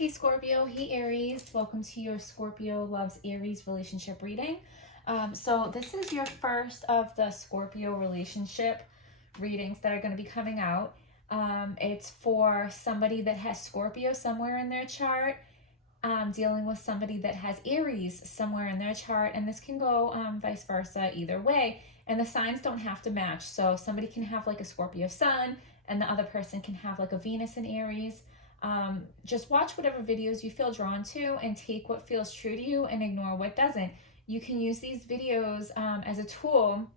Hey Scorpio, hey Aries, welcome to your Scorpio Loves Aries relationship reading. So this is your first of the Scorpio relationship readings that are going to be coming out. It's for somebody that has Scorpio somewhere in their chart, dealing with somebody that has Aries somewhere in their chart, and this can go vice versa either way. And the signs don't have to match. So somebody can have like a Scorpio sun and the other person can have like a Venus in Aries. Just watch whatever videos you feel drawn to and take what feels true to you and ignore what doesn't. You can use these videos as a tool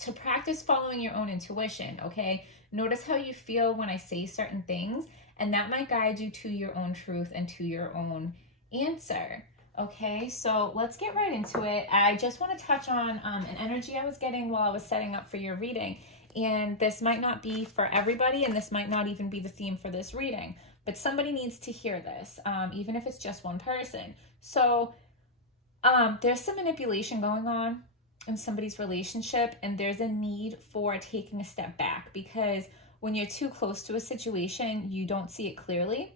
to practice following your own intuition, okay? Notice how you feel when I say certain things, and that might guide you to your own truth and to your own answer, okay? So let's get right into it. I just want to touch on an energy I was getting while I was setting up for your reading. And this might not be for everybody, and this might not even be the theme for this reading, but somebody needs to hear this, even if it's just one person. So there's some manipulation going on in somebody's relationship, and there's a need for taking a step back, because when you're too close to a situation, you don't see it clearly.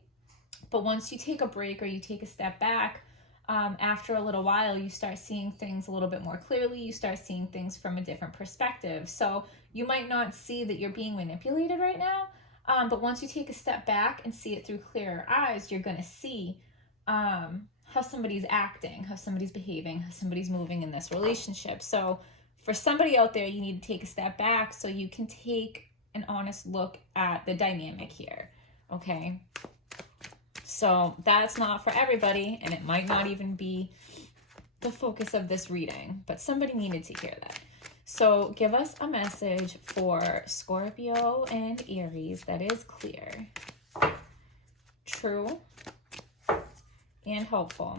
But once you take a break or you take a step back, after a little while, you start seeing things a little bit more clearly. You start seeing things from a different perspective. So you might not see that you're being manipulated right now, but once you take a step back and see it through clearer eyes, you're going to see how somebody's acting, how somebody's behaving, how somebody's moving in this relationship. So for somebody out there, you need to take a step back so you can take an honest look at the dynamic here, okay? So that's not for everybody, and it might not even be the focus of this reading, but somebody needed to hear that. So give us a message for Scorpio and Aries that is clear, true, and hopeful.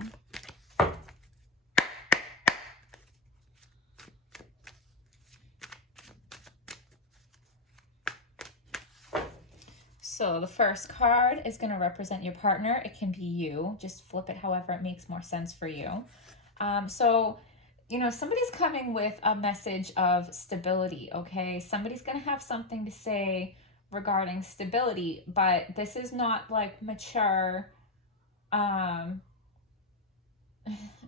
So the first card is going to represent your partner. It can be you. Just flip it however it makes more sense for you. So, you know, somebody's coming with a message of stability, okay? Somebody's going to have something to say regarding stability, but this is not like mature.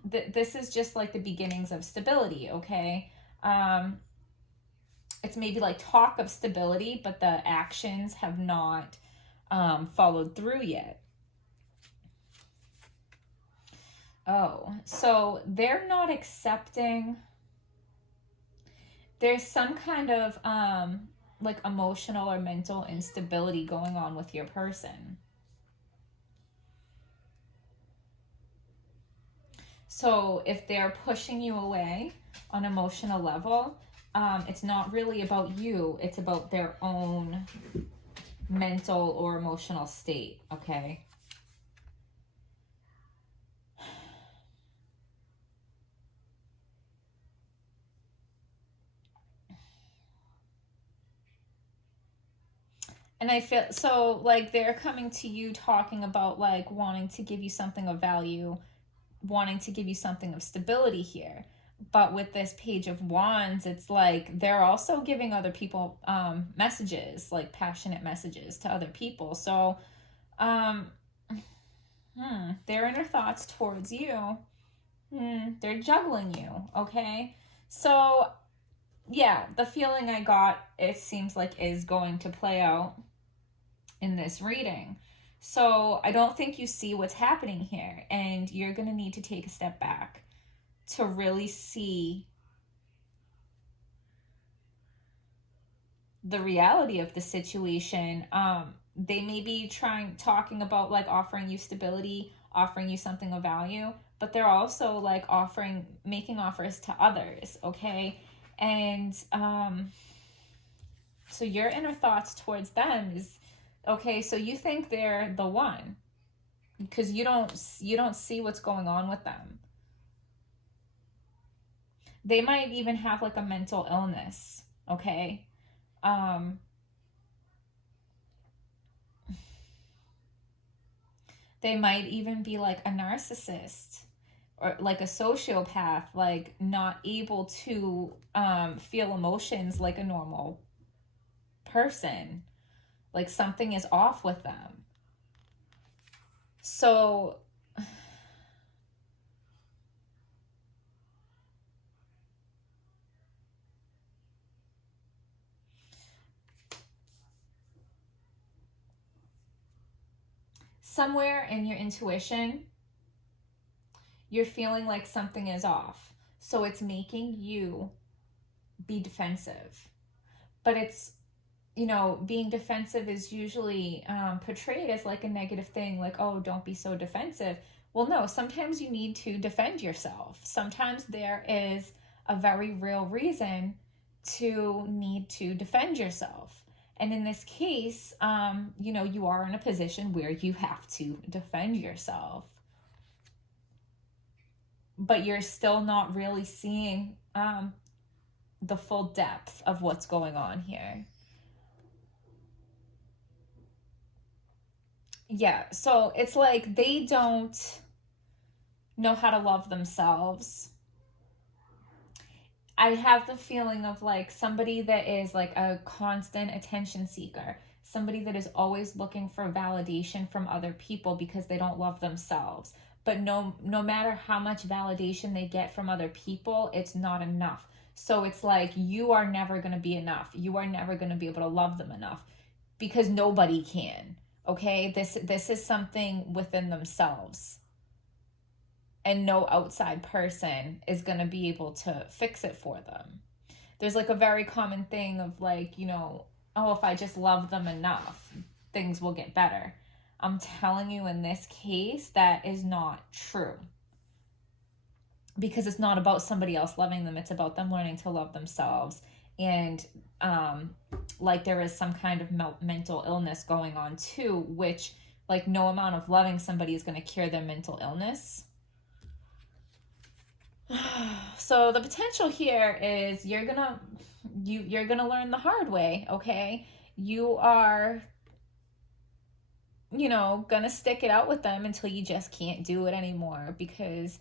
This is just like the beginnings of stability, okay? It's maybe like talk of stability, but the actions have not followed through yet. Oh, so they're not accepting. There's some kind of like emotional or mental instability going on with your person. So if they're pushing you away on an emotional level, it's not really about you. It's about their own mental or emotional state, okay? And I feel so like they're coming to you talking about like wanting to give you something of value, wanting to give you something of stability here. But with this Page of Wands, it's like they're also giving other people messages, like passionate messages to other people. So their inner thoughts towards you, they're juggling you, okay? So yeah, the feeling I got, it seems like, is going to play out in this reading. So I don't think you see what's happening here, and you're going to need to take a step back to really see the reality of the situation. They may be talking about like offering you stability, offering you something of value, but they're also like making offers to others, okay? And so your inner thoughts towards them is, okay, so you think they're the one because you don't see what's going on with them. They might even have like a mental illness, okay? They might even be like a narcissist or like a sociopath, like not able to feel emotions like a normal person. Like something is off with them. So somewhere in your intuition, you're feeling like something is off. So it's making you be defensive. But it's, being defensive is usually portrayed as like a negative thing, like, oh, don't be so defensive. Well, no, sometimes you need to defend yourself. Sometimes there is a very real reason to need to defend yourself. And in this case, you are in a position where you have to defend yourself. But you're still not really seeing the full depth of what's going on here. Yeah, so it's like they don't know how to love themselves. I have the feeling of like somebody that is like a constant attention seeker, somebody that is always looking for validation from other people because they don't love themselves. But no matter how much validation they get from other people, it's not enough. So it's like you are never going to be enough. You are never going to be able to love them enough because nobody can. Okay? This is something within themselves. And no outside person is going to be able to fix it for them. There's like a very common thing of like, oh, if I just love them enough, things will get better. I'm telling you, in this case, that is not true. Because it's not about somebody else loving them. It's about them learning to love themselves. And like there is some kind of mental illness going on too, which like no amount of loving somebody is going to cure their mental illness. So the potential here is you're gonna learn the hard way. Okay, you are gonna stick it out with them until you just can't do it anymore, because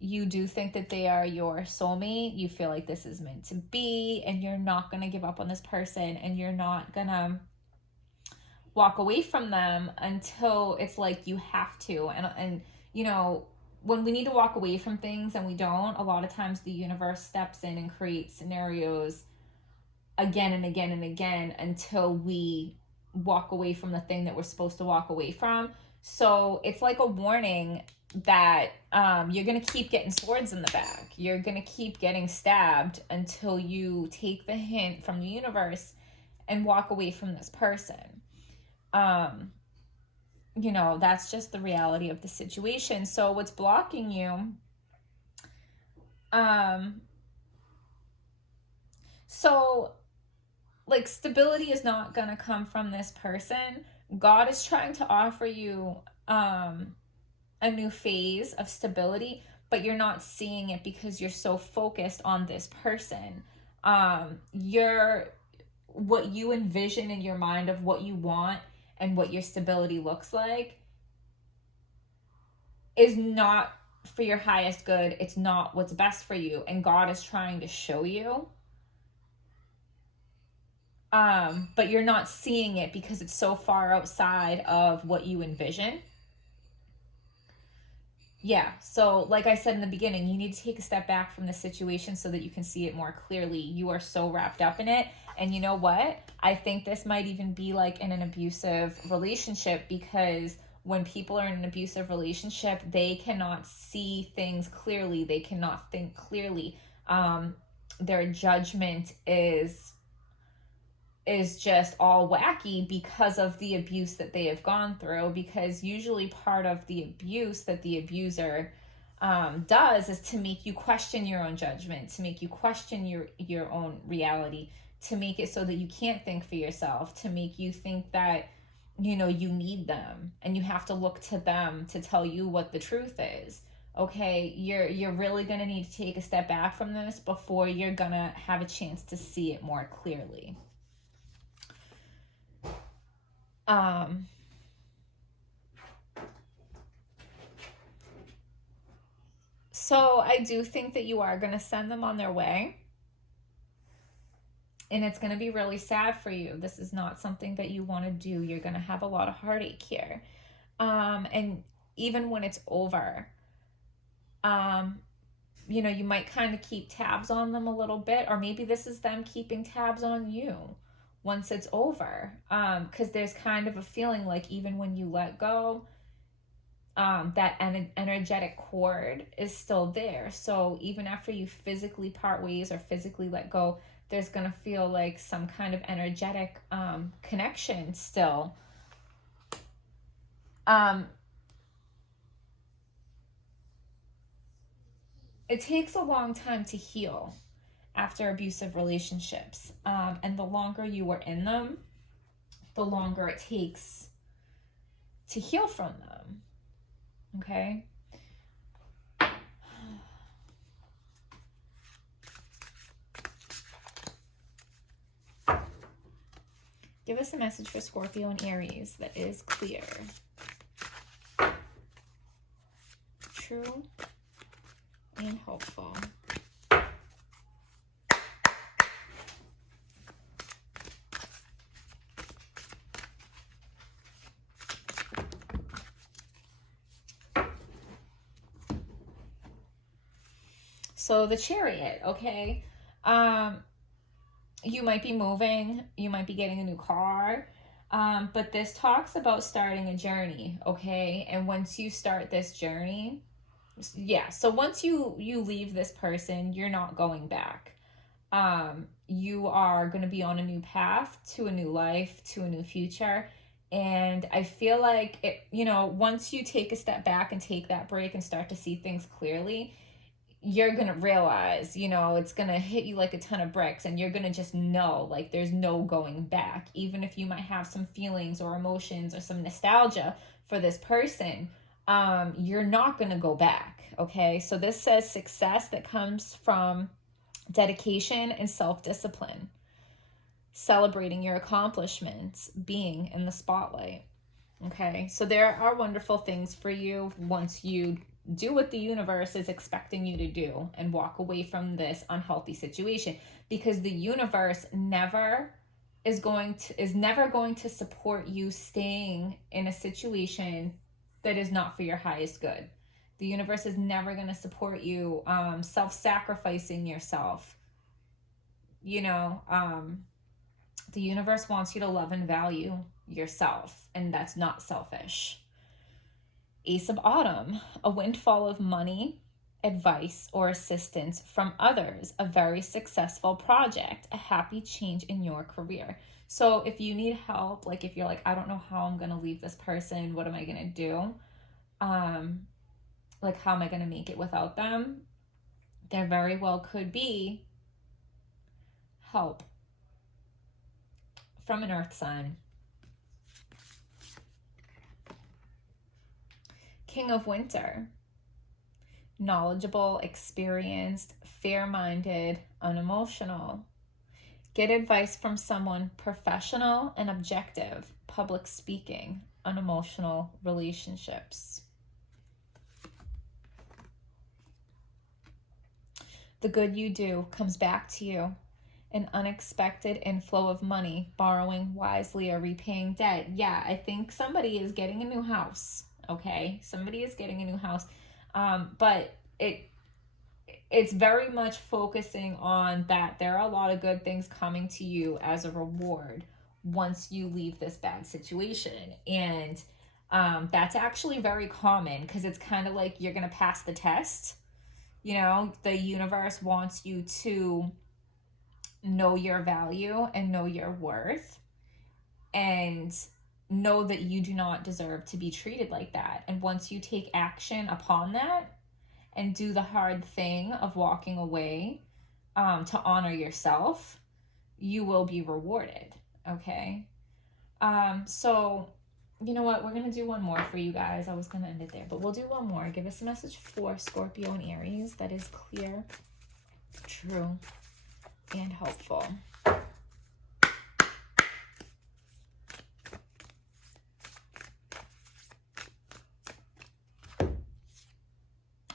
you do think that they are your soulmate. You feel like this is meant to be, and you're not gonna give up on this person, and you're not gonna walk away from them until it's like you have to. And when we need to walk away from things and we don't, a lot of times the universe steps in and creates scenarios again and again and again until we walk away from the thing that we're supposed to walk away from. So it's like a warning that you're going to keep getting swords in the back. You're going to keep getting stabbed until you take the hint from the universe and walk away from this person. That's just the reality of the situation. So what's blocking you? So like stability is not going to come from this person. God is trying to offer you a new phase of stability, but you're not seeing it because you're so focused on this person. What you envision in your mind of what you want and what your stability looks like is not for your highest good. It's not what's best for you. And God is trying to show you. But you're not seeing it because it's so far outside of what you envision. Yeah, so like I said in the beginning, you need to take a step back from the situation so that you can see it more clearly. You are so wrapped up in it. And you know what? I think this might even be like in an abusive relationship, because when people are in an abusive relationship, they cannot see things clearly. They cannot think clearly. Their judgment is just all wacky because of the abuse that they have gone through. Because usually part of the abuse that the abuser does is to make you question your own judgment, to make you question your own reality, to make it so that you can't think for yourself, to make you think that you need them and you have to look to them to tell you what the truth is. Okay, you're really gonna need to take a step back from this before you're gonna have a chance to see it more clearly. So I do think that you are going to send them on their way. And it's going to be really sad for you. This is not something that you want to do. You're going to have a lot of heartache here. And even when it's over. You know, you might kind of keep tabs on them a little bit, or maybe this is them keeping tabs on you once it's over. Because there's kind of a feeling like even when you let go, that energetic cord is still there. So even after you physically part ways or physically let go, there's going to feel like some kind of energetic connection still. It takes a long time to heal after abusive relationships. And the longer you were in them, the longer it takes to heal from them. Okay? Give us a message for Scorpio and Aries that is clear. True and helpful. So the Chariot, okay? You might be moving, you might be getting a new car, but this talks about starting a journey, okay? And once you start this journey, yeah, so once you leave this person, you're not going back. You are going to be on a new path to a new life, to a new future. And I feel like it, you know, once you take a step back and take that break and start to see things clearly, you're going to realize, you know, it's going to hit you like a ton of bricks, and you're going to just know, like, there's no going back. Even if you might have some feelings or emotions or some nostalgia for this person, you're not going to go back. Okay. So this says success that comes from dedication and self-discipline, celebrating your accomplishments, being in the spotlight. Okay. So there are wonderful things for you once you do what the universe is expecting you to do and walk away from this unhealthy situation, because the universe never is never going to support you staying in a situation that is not for your highest good. The universe is never going to support you self-sacrificing yourself. You know, the universe wants you to love and value yourself, and that's not selfish. Ace of Autumn, a windfall of money, advice, or assistance from others, a very successful project, a happy change in your career. So if you need help, like if you're like, I don't know how I'm going to leave this person, what am I going to do? Like, how am I going to make it without them? There very well could be help from an earth sign. King of Winter, knowledgeable, experienced, fair-minded, unemotional. Get advice from someone professional and objective, public speaking, unemotional relationships. The good you do comes back to you. An unexpected inflow of money, borrowing wisely or repaying debt. Yeah, I think somebody is getting a new house. Okay, somebody is getting a new house, but it's very much focusing on that there are a lot of good things coming to you as a reward once you leave this bad situation. And that's actually very common, because it's kind of like you're gonna pass the test. You know, the universe wants you to know your value and know your worth, and know that you do not deserve to be treated like that. And once you take action upon that and do the hard thing of walking away to honor yourself, you will be rewarded. Okay. So you know what? We're going to do one more for you guys. I was going to end it there, but we'll do one more. Give us a message for Scorpio and Aries that is clear, true, and helpful.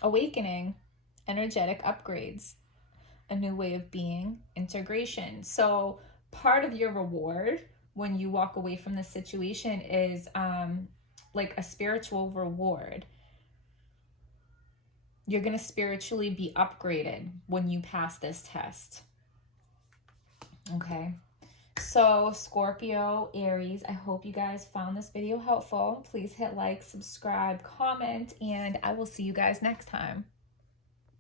Awakening, energetic upgrades, a new way of being, integration. So part of your reward when you walk away from this situation is like a spiritual reward. You're going to spiritually be upgraded when you pass this test. Okay. So Scorpio, Aries, I hope you guys found this video helpful. Please hit like, subscribe, comment, and I will see you guys next time.